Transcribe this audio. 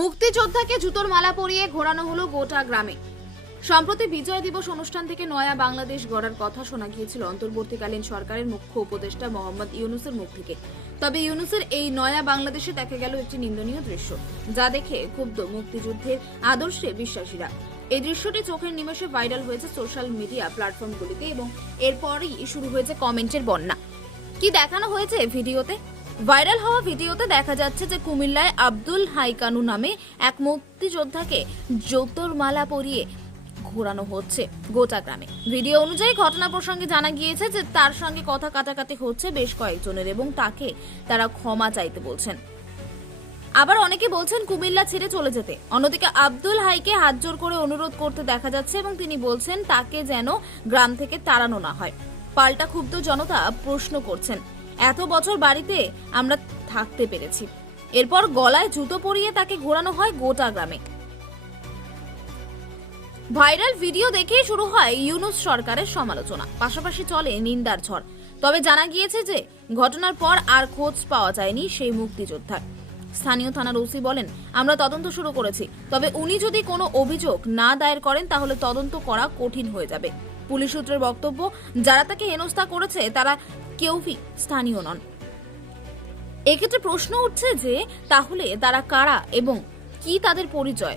মুক্তিযোদ্ধাকে জুতোর মালা পরিয়ে ঘোরানো হলো গোটা গ্রামে। সম্প্রতি বিজয় দিবস অনুষ্ঠান থেকে নয়া বাংলাদেশ গড়ার কথা শোনা গিয়েছিল অন্তর্বর্তীকালীন সরকারের মুখ্য উপদেষ্টা মোহাম্মদ ইউনূসের মুখ থেকে। তবে ইউনূসের এই নয়া বাংলাদেশে দেখা গেল একটি নিন্দনীয় দৃশ্য, যা দেখে ক্ষুব্ধ মুক্তিযুদ্ধের আদর্শে বিশ্বাসীরা। এই দৃশ্যটি চোখের নিমেষে ভাইরাল হয়েছে সোশ্যাল মিডিয়া প্ল্যাটফর্মগুলিতে এবং এরপরই শুরু হয়েছে কমেন্টের বন্যা। কি দেখানো হয়েছে ভিডিওতে? ভাইরাল হওয়া ভিডিওতে দেখা যাচ্ছে যে কুমিল্লায় আব্দুল হাইকানু নামে এক মুক্তিযোদ্ধাকে জুতোর মালা পরিয়ে ঘোরানো হচ্ছে গোটা গ্রামে। ভিডিও অনুযায়ী ঘটনা প্রসঙ্গে জানা গিয়েছে যে তার সঙ্গে কথা কাটাকাটি হচ্ছে বেশ কয়েকজনের এবং তাকে তারা ক্ষমা চাইতে বলছেন। আবার অনেকে বলছেন কুমিল্লা ছেড়ে চলে যেতে। অন্যদিকে আব্দুল হাইকে হাত জোর করে অনুরোধ করতে দেখা যাচ্ছে এবং তিনি বলছেন তাকে যেন গ্রাম থেকে তাড়ানো না হয়। পাল্টা ক্ষুব্ধ জনতা প্রশ্ন করছেন, এত বছর বাড়িতে আমরা থাকতে পেরেছি, এরপর গলায় জুতো পরিয়ে তাকে ঘোরানো হয় গোটা গ্রামে। ভাইরাল ভিডিও দেখেই শুরু হয় ইউনূস সরকারের সমালোচনা, পাশাপাশি চলে নিন্দার ঝড়। তবে জানা গিয়েছে যে ঘটনার পর আর খোঁজ পাওয়া যায়নি সেই মুক্তিযোদ্ধার। স্থানীয় থানার ওসি বলেন, আমরা তদন্ত শুরু করেছি, তবে উনি যদি কোনো অভিযোগ না দায়ের করেন তাহলে তদন্ত করা কঠিন হয়ে যাবে। পুলিশ সূত্রের বক্তব্য, যারা তাকে হেনস্থা করেছে তারা কেউই স্থানীয় নন। এক্ষেত্রে প্রশ্ন উঠছে যে তাহলে তারা কারা এবং কি তাদের পরিচয়?